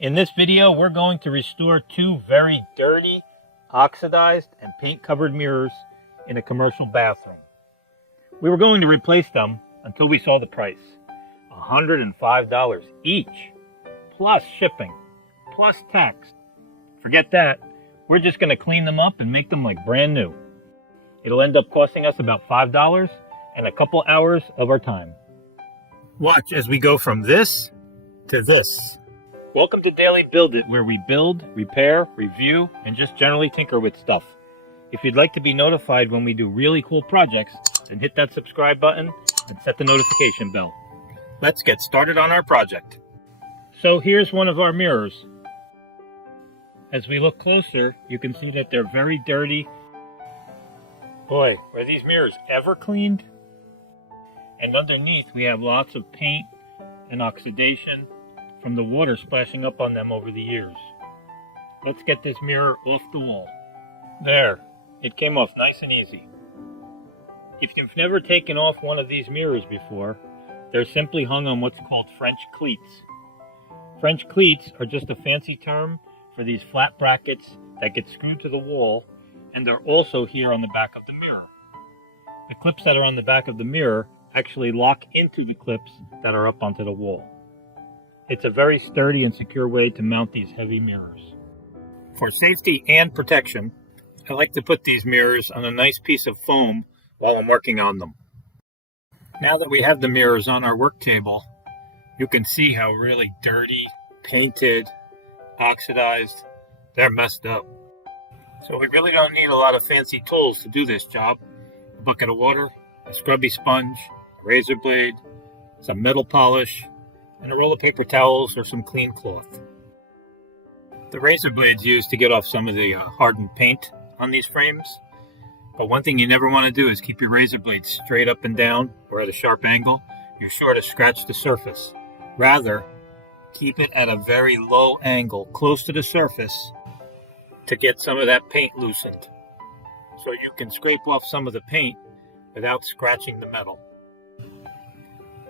In this video, we're going to restore two very dirty, oxidized, and paint-covered mirrors in a commercial bathroom. We were going to replace them until we saw the price. $105 each, plus shipping, plus tax. Forget that. We're just going to clean them up and make them like brand new. It'll end up costing us about $5 and a couple hours of our time. Watch as we go from this to this. Welcome to Daily Build It, where we build, repair, review, and just generally tinker with stuff. If you'd like to be notified when we do really cool projects, then hit that subscribe button and set the notification bell. Let's get started on our project. So here's one of our mirrors. As we look closer, you can see that they're very dirty. Boy, were these mirrors ever cleaned? And underneath we have lots of paint and oxidation from the water splashing up on them over the years. Let's get this mirror off the wall. There, it came off nice and easy. If you've never taken off one of these mirrors before, they're simply hung on what's called French cleats. French cleats are just a fancy term for these flat brackets that get screwed to the wall, and they're also here on the back of the mirror. The clips that are on the back of the mirror actually lock into the clips that are up onto the wall. It's a very sturdy and secure way to mount these heavy mirrors. For safety and protection, I like to put these mirrors on a nice piece of foam while I'm working on them. Now that we have the mirrors on our work table, you can see how really dirty, painted, oxidized, they're messed up. So we really don't need a lot of fancy tools to do this job. A bucket of water, a scrubby sponge, a razor blade, some metal polish, and a roll of paper towels or some clean cloth. The razor blade's used to get off some of the hardened paint on these frames. But one thing you never want to do is keep your razor blade straight up and down or at a sharp angle. You're sure to scratch the surface. Rather, keep it at a very low angle, close to the surface, to get some of that paint loosened. So you can scrape off some of the paint without scratching the metal.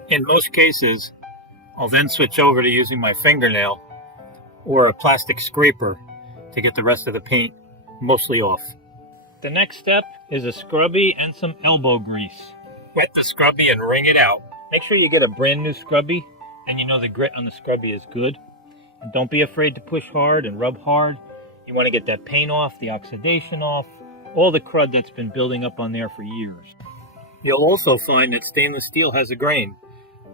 In most cases, I'll then switch over to using my fingernail or a plastic scraper to get the rest of the paint mostly off. The next step is a scrubby and some elbow grease. Wet the scrubby and wring it out. Make sure you get a brand new scrubby, and you know the grit on the scrubby is good. And don't be afraid to push hard and rub hard. You want to get that paint off, the oxidation off, all the crud that's been building up on there for years. You'll also find that stainless steel has a grain.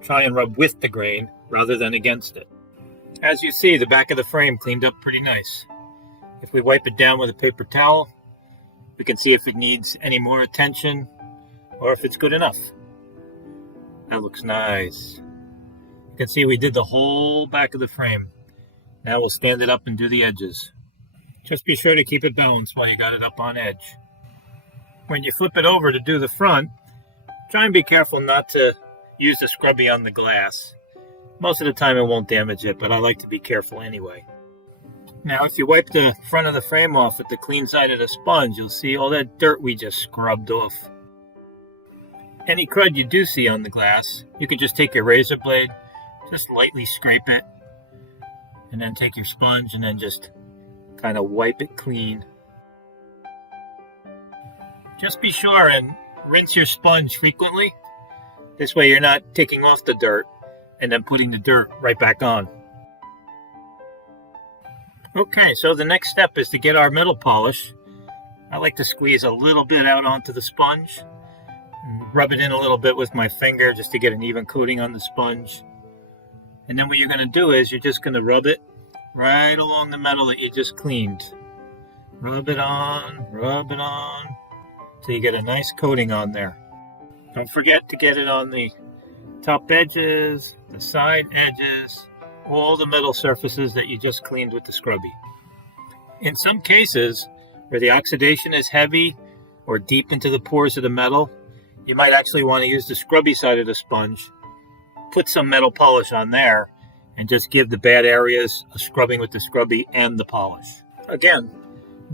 Try and rub with the grain rather than against it. As you see, the back of the frame cleaned up pretty nice. If we wipe it down with a paper towel, we can see if it needs any more attention or if it's good enough. That looks nice. You can see we did the whole back of the frame. Now we'll stand it up and do the edges. Just be sure to keep it balanced while you got it up on edge. When you flip it over to do the front, try and be careful not to use the scrubby on the glass. Most of the time it won't damage it, but I like to be careful anyway. Now if you wipe the front of the frame off with the clean side of the sponge, you'll see all that dirt we just scrubbed off. Any crud you do see on the glass, you can just take your razor blade, just lightly scrape it, and then take your sponge and then just kind of wipe it clean. Just be sure and rinse your sponge frequently. This way you're not taking off the dirt and then putting the dirt right back on. Okay, so the next step is to get our metal polish. I like to squeeze a little bit out onto the sponge and rub it in a little bit with my finger just to get an even coating on the sponge. And then what you're going to do is you're just going to rub it right along the metal that you just cleaned. Rub it on, till you get a nice coating on there. Don't forget to get it on the top edges, the side edges, all the metal surfaces that you just cleaned with the scrubby. In some cases, where the oxidation is heavy or deep into the pores of the metal, you might actually want to use the scrubby side of the sponge, put some metal polish on there, and just give the bad areas a scrubbing with the scrubby and the polish. Again,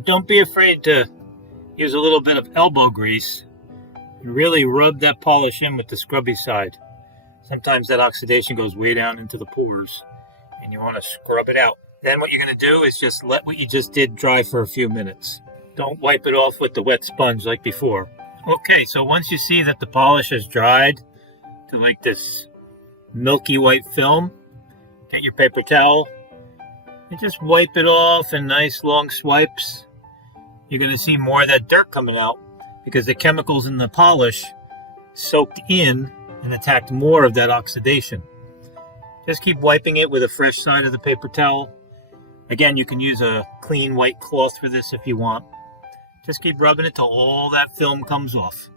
don't be afraid to use a little bit of elbow grease. Really rub that polish in with the scrubby side. Sometimes that oxidation goes way down into the pores and you want to scrub it out. Then what you're going to do is just let what you just did dry for a few minutes. Don't wipe it off with the wet sponge like before. Okay, so once you see that the polish has dried to like this milky white film, get your paper towel and just wipe it off in nice long swipes. You're going to see more of that dirt coming out because the chemicals in the polish soaked in and attacked more of that oxidation. Just keep wiping it with a fresh side of the paper towel. Again, you can use a clean white cloth for this if you want. Just keep rubbing it till all that film comes off.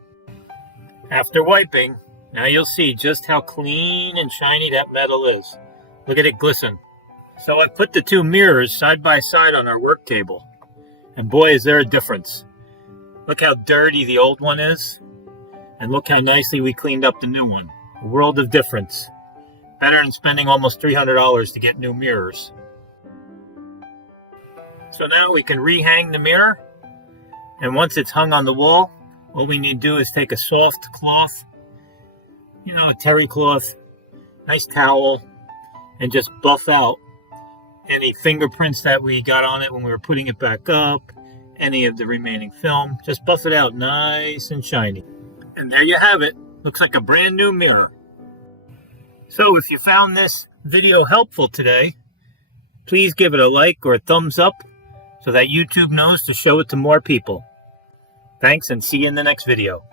After wiping, now you'll see just how clean and shiny that metal is. Look at it glisten. So I put the two mirrors side by side on our work table. And boy, is there a difference. Look how dirty the old one is. And look how nicely we cleaned up the new one. A world of difference. Better than spending almost $300 to get new mirrors. So now we can rehang the mirror. And once it's hung on the wall, all we need to do is take a soft cloth, a terry cloth, nice towel, and just buff out any fingerprints that we got on it when we were putting it back up, any of the remaining film. Just buff it out nice and shiny. And there you have it. Looks like a brand new mirror. So if you found this video helpful today, please give it a like or a thumbs up so that YouTube knows to show it to more people. Thanks, and see you in the next video.